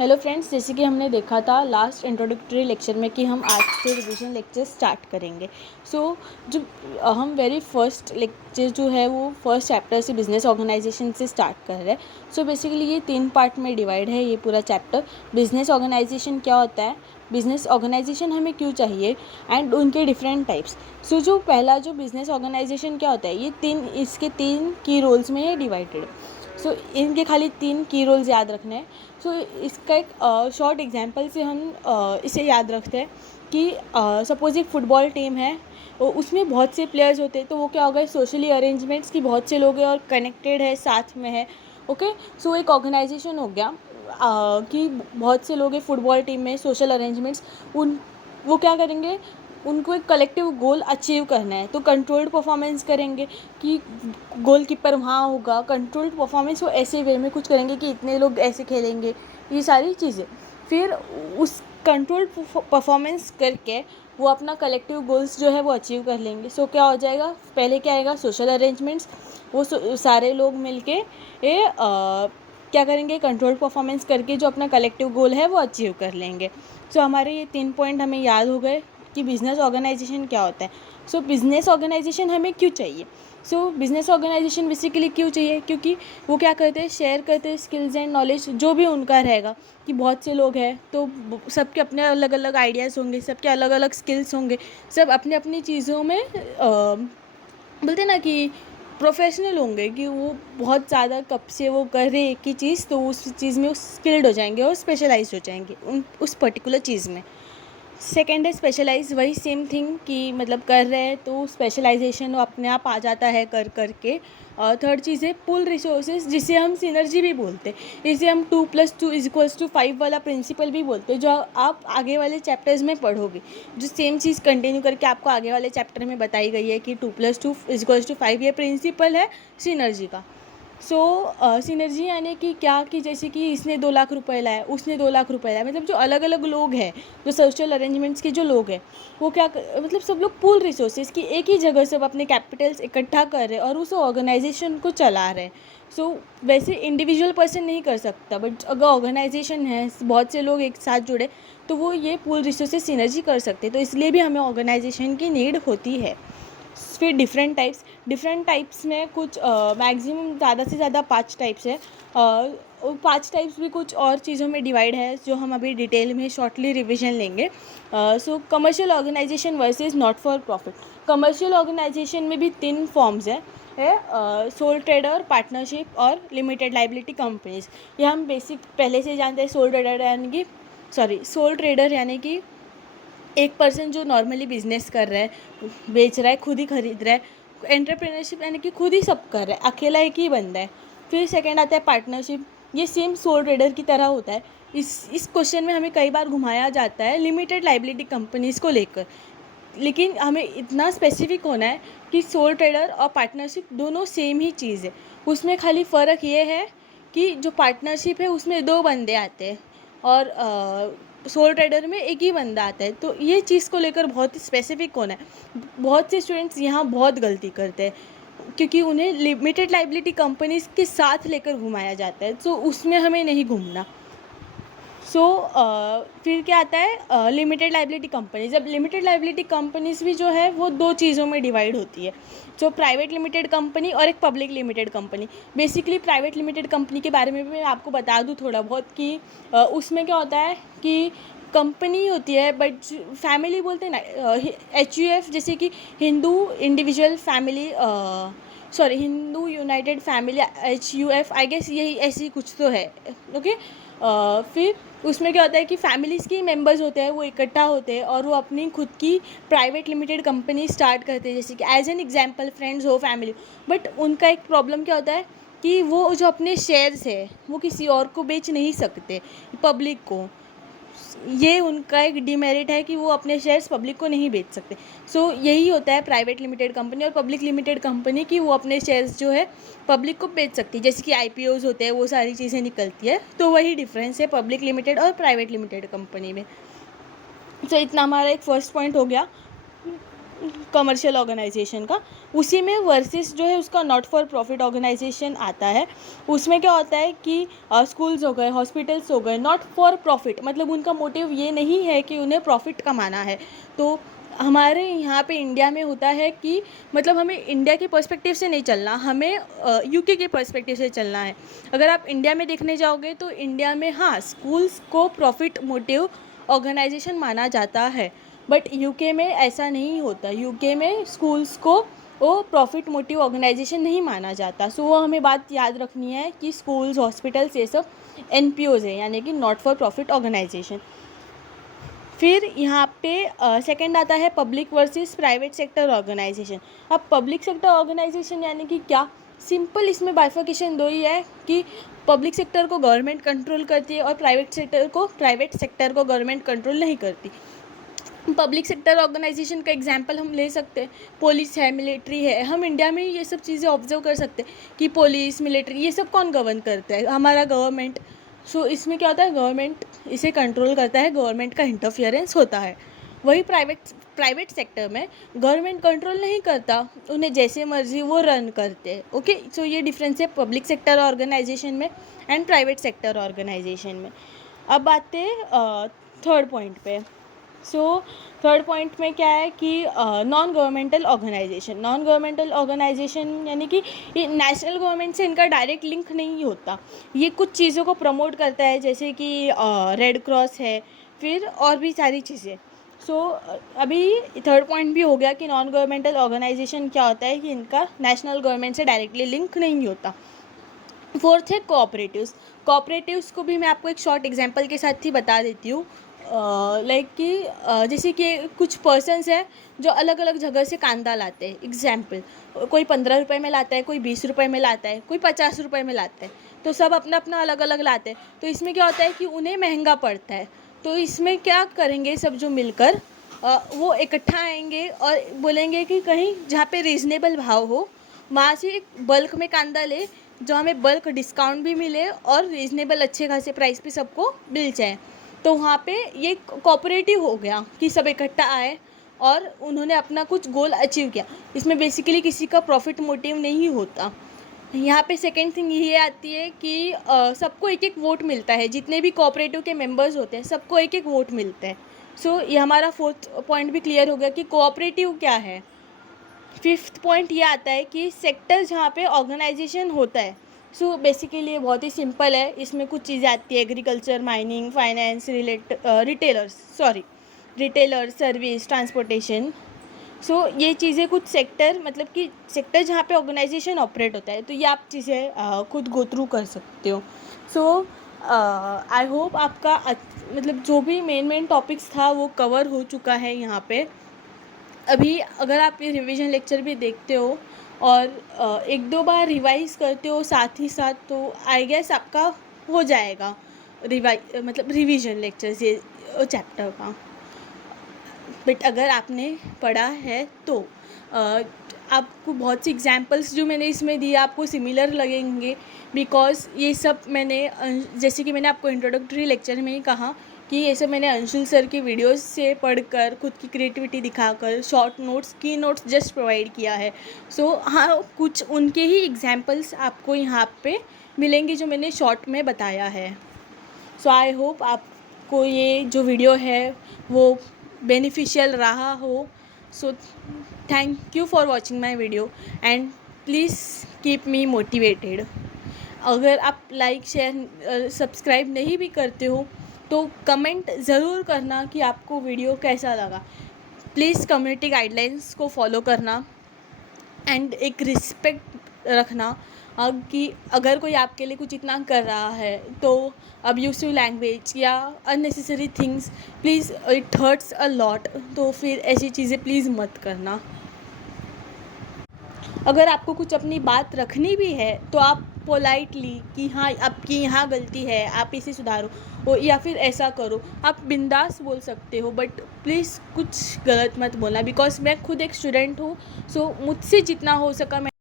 Hello friends, जैसे कि हमने देखा था लास्ट इंट्रोडक्टरी लेक्चर में कि हम आज से रिवीजन लेक्चर स्टार्ट करेंगे। जो हम वेरी फर्स्ट लेक्चर जो है वो फर्स्ट चैप्टर से बिजनेस ऑर्गेनाइजेशन से स्टार्ट कर रहे हैं। बेसिकली ये 3 पार्ट में डिवाइड है ये पूरा चैप्टर। बिजनेस ऑर्गेनाइजेशन क्या होता है, बिजनेस ऑर्गेनाइजेशन हमें क्यों चाहिए एंड उनके डिफरेंट टाइप्स। जो पहला जो बिजनेस ऑर्गेनाइजेशन क्या होता है, ये इसके तीन की रोल्स में ये डिवाइडेड है। इनके खाली 3 की रोल्स याद रखने हैं। इसका एक शॉर्ट एग्जांपल से हम इसे याद रखते हैं कि सपोज़ एक फुटबॉल टीम है, उसमें बहुत से प्लेयर्स होते हैं, तो वो क्या हो गए सोशली अरेंजमेंट्स की बहुत से लोग हैं और कनेक्टेड है, साथ में है। ओके, एक ऑर्गेनाइजेशन हो गया कि बहुत से लोग हैं फुटबॉल टीम में, सोशल अरेंजमेंट्स उन वो क्या करेंगे, उनको एक कलेक्टिव गोल अचीव करना है, तो कंट्रोल्ड परफॉर्मेंस करेंगे कि गोलकीपर वहाँ होगा। कंट्रोल्ड परफॉर्मेंस वो ऐसे वे में कुछ करेंगे कि इतने लोग ऐसे खेलेंगे, ये सारी चीज़ें। फिर उस कंट्रोल्ड परफॉर्मेंस करके वो अपना कलेक्टिव गोल्स जो है वो अचीव कर लेंगे। क्या हो जाएगा, पहले क्या आएगा सोशल अरेंजमेंट्स, वो सारे लोग मिलके क्या करेंगे, कंट्रोल्ड परफॉर्मेंस करके जो अपना कलेक्टिव गोल है वो अचीव कर लेंगे। हमारे ये 3 पॉइंट हमें याद हो गए कि बिज़नेस ऑर्गेनाइजेशन क्या होता है। बिज़नेस ऑर्गेनाइजेशन हमें क्यों चाहिए। बिज़नेस ऑर्गेनाइजेशन बेसिकली क्यों चाहिए, क्योंकि वो क्या करते हैं, शेयर करते हैं स्किल्स एंड नॉलेज जो भी उनका रहेगा। कि बहुत से लोग हैं तो सबके अपने अलग अलग आइडियाज़ होंगे, सबके अलग अलग स्किल्स होंगे, सब अपनी अपनी चीज़ों में बोलते ना कि प्रोफेशनल होंगे, कि वो बहुत ज़्यादा कब से वो कर रहे एक ही चीज़, तो उस चीज़ में वो स्किल्ड हो जाएंगे और स्पेशलाइज्ड हो जाएंगे उस पर्टिकुलर चीज़ में। सेकेंड है स्पेशलाइज, वही सेम थिंग कि मतलब कर रहे हैं तो स्पेशलाइजेशन अपने आप आ जाता है कर कर के। और थर्ड चीज़ है पुल रिसोर्सेज, जिसे हम सिनर्जी भी बोलते हैं। इसे हम 2+2=5 वाला प्रिंसिपल भी बोलते हैं, जो आप आगे वाले चैप्टर्स में पढ़ोगे। जो सेम चीज़ कंटिन्यू करके आपको आगे वाले चैप्टर में बताई गई है कि 2+2=5 ये प्रिंसिपल है सिनर्जी का। सिनर्जी यानी कि क्या, कि जैसे कि इसने 2 लाख रुपए लाया, उसने 2 लाख रुपए लाया, मतलब जो अलग अलग लोग हैं, जो सोशल अरेंजमेंट्स के जो लोग हैं, वो क्या मतलब सब लोग पूल रिसोर्सेज की एक ही जगह सब अपने कैपिटल्स इकट्ठा कर रहे हैं और उस ऑर्गेनाइजेशन को चला रहे हैं। वैसे इंडिविजुअल पर्सन नहीं कर सकता, बट अगर ऑर्गेनाइजेशन है, बहुत से लोग एक साथ जुड़े, तो वो ये पूल रिसोर्सेज सिनर्जी कर सकते हैं। तो इसलिए भी हमें ऑर्गेनाइजेशन की नीड होती है। फिर डिफरेंट टाइप्स में कुछ मैक्सिमम ज़्यादा से ज़्यादा 5 टाइप्स है। 5 टाइप्स भी कुछ और चीज़ों में डिवाइड है, जो हम अभी डिटेल में शॉर्टली रिविजन लेंगे। Commercial organisation versus not for profit. Commercial organisation में भी 3 फॉर्म्स है सोल ट्रेडर, पार्टनरशिप और लिमिटेड लाइबिलिटी कंपनीज। ये हम बेसिक पहले से जानते हैं। सोल ट्रेडर यानी कि एक पर्सन जो नॉर्मली बिजनेस कर रहा है, बेच रहा है, खुद ही खरीद रहा है। एंटरप्रेन्योरशिप यानी कि खुद ही सब कर रहा है, अकेला एक ही बंदा है। फिर सेकंड आता है पार्टनरशिप, ये सेम सोल ट्रेडर की तरह होता है। इस क्वेश्चन में हमें कई बार घुमाया जाता है लिमिटेड लाइबिलिटी कंपनीज़ को लेकर, लेकिन हमें इतना स्पेसिफिक होना है कि सोल ट्रेडर और पार्टनरशिप दोनों सेम ही चीज़ है। उसमें खाली फ़र्क ये है कि जो पार्टनरशिप है उसमें 2 बंदे आते हैं और सोल ट्रेडर में एक ही बंदा आता है। तो ये चीज़ को लेकर बहुत ही स्पेसिफिक होना है। बहुत से स्टूडेंट्स यहाँ बहुत गलती करते हैं, क्योंकि उन्हें लिमिटेड लाइबिलिटी कंपनीज़ के साथ लेकर घुमाया जाता है, तो उसमें हमें नहीं घूमना। फिर क्या आता है लिमिटेड लाइबिलिटी कंपनीज। अब लिमिटेड लाइबिलिटी कंपनीज भी जो है वो 2 चीज़ों में डिवाइड होती है, जो प्राइवेट लिमिटेड कंपनी और एक public limited company. Basically private limited company के बारे में भी मैं आपको बता दूं थोड़ा बहुत कि उसमें क्या होता है कि कंपनी होती है, बट फैमिली बोलते हैं ना, HUF, जैसे कि Hindu individual family, Hindu united family, HUF, I guess यही ऐसी कुछ तो है। ओके, फिर उसमें क्या होता है कि फैमिलीज़ के मेंबर्स होते हैं, वो इकट्ठा होते हैं और वो अपनी खुद की प्राइवेट लिमिटेड कंपनी स्टार्ट करते हैं, जैसे कि एज एन एग्जांपल फ्रेंड्स हो, फैमिली। बट उनका एक प्रॉब्लम क्या होता है कि वो जो अपने शेयर्स है वो किसी और को बेच नहीं सकते, पब्लिक को। ये उनका एक डिमेरिट है कि वो अपने शेयर्स पब्लिक को नहीं बेच सकते। यही होता है प्राइवेट लिमिटेड कंपनी और पब्लिक लिमिटेड कंपनी की, वो अपने शेयर्स जो है पब्लिक को बेच सकती है, जैसे कि IPOs होते हैं, वो सारी चीज़ें निकलती है। तो वही डिफरेंस है पब्लिक लिमिटेड और प्राइवेट लिमिटेड कंपनी में। इतना हमारा एक फर्स्ट पॉइंट हो गया। कमर्शियल ऑर्गेनाइजेशन का, उसी में वर्सेस जो है उसका नॉट फॉर प्रॉफिट ऑर्गेनाइजेशन आता है। उसमें क्या होता है कि स्कूल्स हो गए, हॉस्पिटल्स हो गए, नॉट फॉर प्रॉफिट, मतलब उनका मोटिव ये नहीं है कि उन्हें प्रॉफिट कमाना है। तो हमारे यहाँ पे इंडिया में होता है कि मतलब हमें इंडिया के पर्सपेक्टिव से नहीं चलना, हमें यूके के पर्सपेक्टिव से चलना है। अगर आप इंडिया में देखने जाओगे तो इंडिया में हाँ, स्कूल्स को प्रॉफिट मोटिव ऑर्गेनाइजेशन माना जाता है, बट यूके में ऐसा नहीं होता। यूके में स्कूल्स को वो प्रॉफिट मोटिव ऑर्गेनाइजेशन नहीं माना जाता। सो वो हमें बात याद रखनी है कि स्कूल्स, हॉस्पिटल्स, ये सब NPOs है, यानी कि नॉट फॉर प्रॉफिट ऑर्गेनाइजेशन। फिर यहाँ पे सेकंड आता है public versus private sector organisation. अब पब्लिक सेक्टर ऑर्गेनाइजेशन यानी कि क्या, सिंपल इसमें बाइफर्केशन दो ही है कि पब्लिक सेक्टर को गवर्नमेंट कंट्रोल करती है और प्राइवेट सेक्टर को गवर्नमेंट कंट्रोल नहीं करती। पब्लिक सेक्टर ऑर्गेनाइजेशन का एग्जांपल हम ले सकते हैं, पुलिस है, मिलिट्री है। हम इंडिया में ये सब चीज़ें ऑब्जर्व कर सकते हैं कि पुलिस, मिलिट्री, ये सब कौन गवर्न करता है, हमारा गवर्नमेंट। सो इसमें क्या होता है, गवर्नमेंट इसे कंट्रोल करता है, गवर्नमेंट का इंटरफियरेंस होता है। वही प्राइवेट सेक्टर में गवर्नमेंट कंट्रोल नहीं करता, उन्हें जैसे मर्जी वो रन करते हैं। ओके, सो ये डिफरेंस है पब्लिक सेक्टर ऑर्गेनाइजेशन में एंड प्राइवेट सेक्टर ऑर्गेनाइजेशन में। अब आते हैं थर्ड पॉइंट पे। सो थर्ड पॉइंट में क्या है कि नॉन गवर्नमेंटल ऑर्गेनाइजेशन यानी कि ये नेशनल गवर्नमेंट से इनका डायरेक्ट लिंक नहीं होता, ये कुछ चीज़ों को प्रमोट करता है, जैसे कि रेड क्रॉस है, फिर और भी सारी चीज़ें। सो अभी थर्ड पॉइंट भी हो गया कि नॉन गवर्नमेंटल ऑर्गेनाइजेशन क्या होता है कि इनका नेशनल गवर्नमेंट से डायरेक्टली लिंक नहीं होता। फोर्थ है कोऑपरेटिव्स को भी मैं आपको एक शॉर्ट एग्जांपल के साथ ही बता देती हूँ। लाइक कि जैसे कि कुछ पर्सन्स है जो अलग अलग जगह से कांदा लाते हैं। एग्जाम्पल, कोई 15 रुपये में लाता है, कोई 20 रुपये में लाता है, कोई 50 रुपये में लाता है, तो सब अपना अपना अलग अलग लाते हैं। तो इसमें क्या होता है कि उन्हें महंगा पड़ता है। तो इसमें क्या करेंगे सब जो मिलकर वो इकट्ठा आएंगे और बोलेंगे कि कहीं जहाँ पे रीज़नेबल भाव हो वहाँ से बल्क में कांदा ले, जो हमें बल्क डिस्काउंट भी मिले और रीज़नेबल अच्छे खासे प्राइस पे सबको मिल जाए। तो वहाँ पे ये कोऑपरेटिव हो गया कि सब इकट्ठा आए और उन्होंने अपना कुछ गोल अचीव किया। इसमें बेसिकली किसी का प्रॉफिट मोटिव नहीं होता। यहाँ पे सेकेंड थिंग ये आती है कि सबको एक एक वोट मिलता है, जितने भी कोऑपरेटिव के मेंबर्स होते हैं सबको एक एक वोट मिलता है। सो ये हमारा फोर्थ पॉइंट भी क्लियर हो गया कि कोऑपरेटिव क्या है। फिफ्थ पॉइंट ये आता है कि सेक्टर जहाँ पे ऑर्गेनाइजेशन होता है। सो बेसिकली ये बहुत ही सिंपल है, इसमें कुछ चीज़ें आती है, agriculture, mining, finance, retailer, service, transportation. So ये चीज़ें कुछ सेक्टर, मतलब कि सेक्टर जहाँ पे ऑर्गेनाइजेशन ऑपरेट होता है, तो ये आप चीज़ें खुद गो थ्रू कर सकते हो। सो आई होप आपका मतलब जो भी मेन टॉपिक्स था वो कवर हो चुका है यहाँ पे। अभी अगर आप ये रिवीजन लेक्चर भी देखते हो और एक दो बार रिवाइज करते हो साथ ही साथ, तो आई गेस आपका हो जाएगा मतलब रिवीजन लेक्चर्स ये चैप्टर का। बट अगर आपने पढ़ा है तो आपको बहुत सी एग्जांपल्स जो मैंने इसमें दिए आपको सिमिलर लगेंगे, बिकॉज ये सब मैंने जैसे कि मैंने आपको इंट्रोडक्टरी लेक्चर में ही कहा कि ये सब मैंने अंशुल सर की वीडियोस से पढ़कर, खुद की क्रिएटिविटी दिखाकर, शॉर्ट नोट्स, की नोट्स जस्ट प्रोवाइड किया है। सो हाँ, कुछ उनके ही एग्जांपल्स आपको यहाँ पे मिलेंगे जो मैंने शॉर्ट में बताया है। सो आई होप आपको ये जो वीडियो है वो बेनिफिशियल रहा हो। So thank you for watching my video and please keep me motivated. अगर आप लाइक, शेयर, सब्सक्राइब नहीं भी करते हो तो कमेंट ज़रूर करना कि आपको वीडियो कैसा लगा। प्लीज़ कम्युनिटी गाइडलाइंस को फॉलो करना एंड एक रिस्पेक्ट रखना कि अगर कोई आपके लिए कुछ इतना कर रहा है तो अब्यूसिव लैंग्वेज या unnecessary things, please, it hurts a lot, तो फिर ऐसी चीज़ें प्लीज़ मत करना। अगर आपको कुछ अपनी बात रखनी भी है तो आप पोलाइटली कि हाँ आपकी यहाँ गलती है, आप इसे सुधारो या फिर ऐसा करो, आप बिंदास बोल सकते हो, बट प्लीज़ कुछ गलत मत बोलना। बिकॉज मैं खुद एक स्टूडेंट हूँ, सो मुझसे जितना हो सका मैं